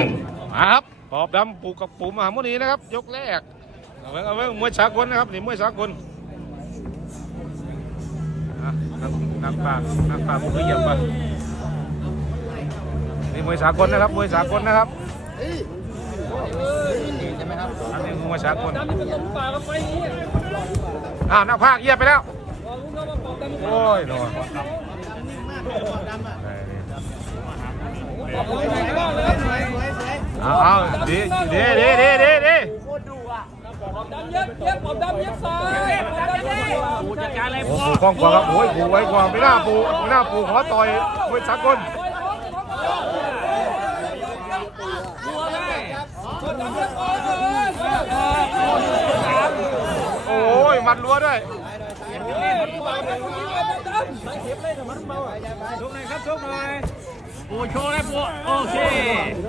นึ่งมาครับปอบดำปูกับปูมหามุนีนะครับ ยกแรกเอาไว้เอาไว้มวยสากลนะครับนี่มวยสากลนักนักปากนักปากมก็เหยียบไปนี่มวยสากลนะครับมวยสากลนะครับอันนี้มวยสากลอ้านักภาคเหยียบไปแล้วโอ้ยนอน เอาเอาดีดีดีดีดีดีดำเย็บเย็บปอบดำเย็บซ้ายปอบดำเย็บกูจัดการเลยโอ้ปูกล้องกว่าครับโอ้ยปูไว้กว่าไม่น่าปูไม่น่าปูขอต่อยมวยสากลบัวเลยโอ้ยมัดรัวด้วยชกหน่อยครับชกหน่อย ปูโชว์เลยปูโอเค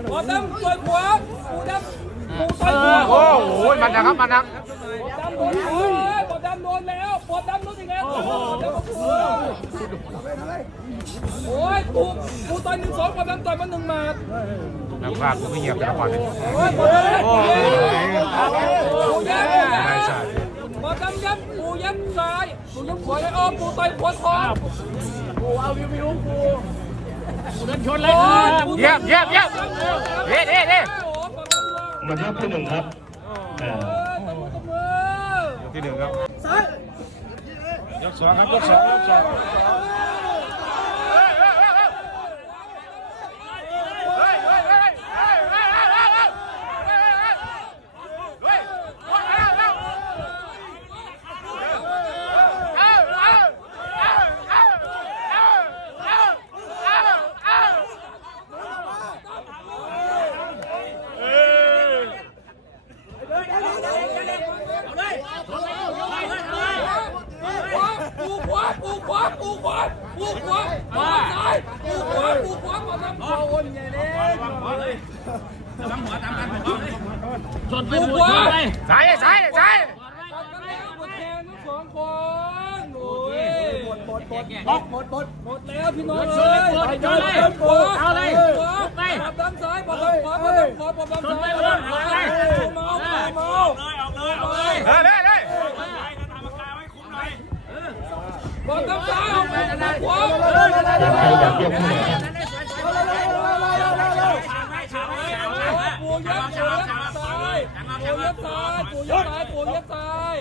ปอบดำตัวขวาปูดำปูตัวขวาโอ้โหมันนะครับมันนะปอบดำโดนแล้วปอบดำโดนแล้วปอบดำโดนอีกแล้วโอ้ยปูปูต่อยหนึ่งสองปอบดำต่อยมาหนึ่งหมัดนักภาคกูไม่เงียบแต่ละวันเลยโอ้ยปอบดำโอ้ยปูยับไม่ใช่ปอบดำยับปูยับซ้ายปูยับขวาเลยอ้อมปูต่อยขวาคอปู เดินชนเลยครับเยี่ยมเยี่ยมเยี่ยมเด้เด้เด้โอ้ปอบดำหมดยกที่หนึ่งครับเอ่อตบมือตบมือยกที่หนึ่งครับยกสองครับยกสองยกสอง ปูขวาปูขวาปูขวาปูขวาปูซ้ายปูขวาปูขวาปอบดำโอ้ยเนี่ยเนี่ยชนไปปูชนไปสายสายสายตัดกันแล้วหมดแทนทั้งสองคนโอ้ยหมดหมดหมดหมดหมดหมดหมดแล้วพี่น้องเอ้ยปอบดำขวาปอบดำซ้ายปอบดำขวาปอบดำขวาปอบดำซ้ายเมาเมา เฮ้ยเฮ้ยเฮ้ย ปอบดำซ้ายเอาปอบดำขวาใครอยากยกที่ไหนครับปูยับปูยับซ้ายปูยับซ้ายปูยับซ้ายปูยับซ้าย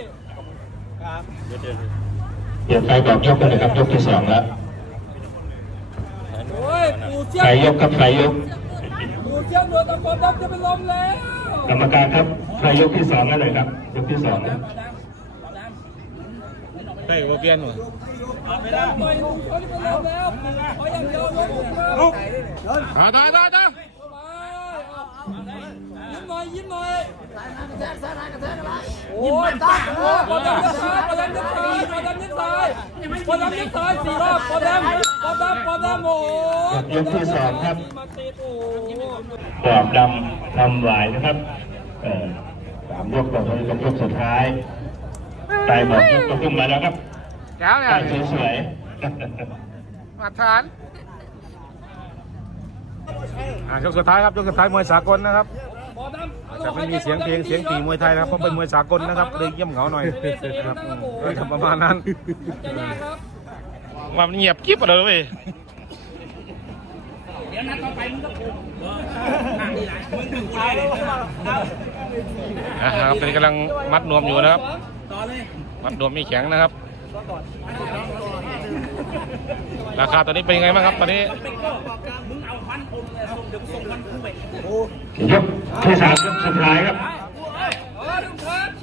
เดี๋ยวไปบอกยกกันเลยครับยกที่สองแล้วโอ้ยปูเจี๊ยใครยบกครับใครยกปูเจี๊ยบเหนือตะกอนดำจะเป็นลมแล้วกรรมการครับใครยกที่สองนั่นเลยครับยกที่สองนะเฮ้ยว่าเปลี่ยนหมดต่ อยลุงเขาจะเป็นลมแล้วเขายังเดียวลงลุกต่อต่อต่อต่อยิ้มหน่อยยิ้มหน่อยโอ้ยตาโอ้ยปอดำยัดซ้ายปอดำยัดซ้ายปอดำยัดซ้ายปอดำยัดซ้ายสี่รอบปอดำปอดำปอดำโอ้ยยกที่สองครับมาติดโอ้ปอบดำทำหวายนะครับเอ่อสามยกต่อไปเป็นยกสุดท้ายตายบอกยกขึ้นมาแล้วครับ แจ๋วเนี่ยตายสวยมาทานอ่ายกสุดท้ายครับยกสุดท้ายมวยสากลนะครับปอดำจะไม่มีเสียงเพลงเสียงตีมวยไทยนะครับเพราะเป็นมวยสากลนะครับเลยเยี่ยมเหงาหน่อยนะครับอืมก็ทำประมาณนั้นจะยากครับว่ามันเงียบกิ๊บเลยเว้ยเดี๋ยวนัดต่อไปมึงก็ปูนั่งนี่ไหนมึงถึงกูได้เลยนะครับตอนนี้กำลังมัดนวมอยู่นะครับต่อเลยมัดนวมมีแข็งนะครับ ราคาตอนนี้เป็นยังไงบ้างครับตอนนี้มึงเอาพันองค์เลยส่งเดี๋ยวส่งพันคู่ไปๆยกที่สามยกสุดท้ายครับ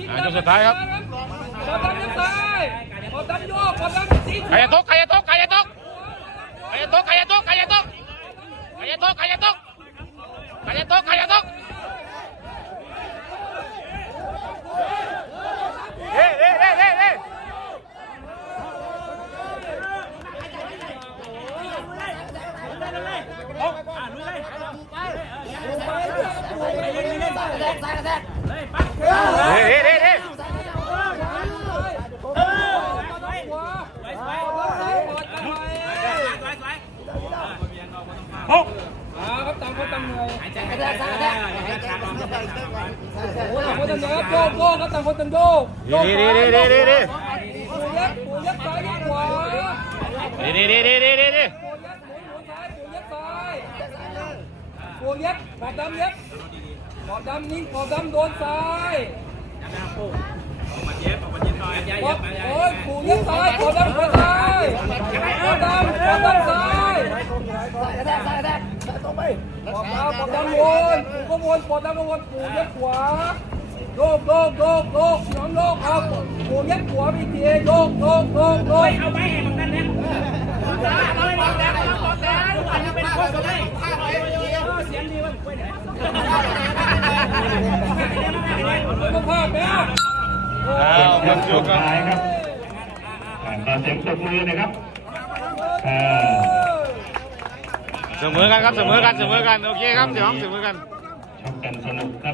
อ่ายกสุดท้ายครับปอดำยัดซ้ายปอดำโยกปอดำตีใครจะตกใครจะตกใครจะตกใครจะตกใครจะตกใครจะตกใครจะตกใครจะตกใครจะตก Cuồng nhất, phạt tâm nhất ฮ้เฮ้ครับตามเขาตามเหนื่อยหายใจหายต่างคนต่างโยกโยกโยกครับต่างคนต่างโยกโยกดีดีดีดีดีดีปูยัดปูยัดซ้ายยัดขวาดีดีดีดีดีดีดีปูยัดหมุนหมุนซ้ายปูยัดซ้ายปูยัดขอบดำยัดขอบดำนิ่งขอบดำโดนซ้ายขอบโอ้ยปูยัดซ้ายขอบดำขวาซ้ายขอบดำขอบดำซ้ายขอบดำขอบดำวนปูก็วนขอบดำก็วนปูยัดขวาโยกโยกโยกโยกน้องโยกครับปูยัดขวาอีกทีโยกโยกโยกโยกเอาไปให้มันนั่นเนี่ยเอาไปบอกแดงเอาบอกแดงอันนี้เป็นคนก็ได้เสียงดีวะคุยเนี่ย สุขภาพเนี่ย อ้าวหมยดกยสุกดครับท้ายครับอ่าขอเสียงปรบมือนะครับเออเสมอกันครับเสมอกันเสมอกันโอเคครับเดี๋ยวเสมอกันชกกันสนุกครับ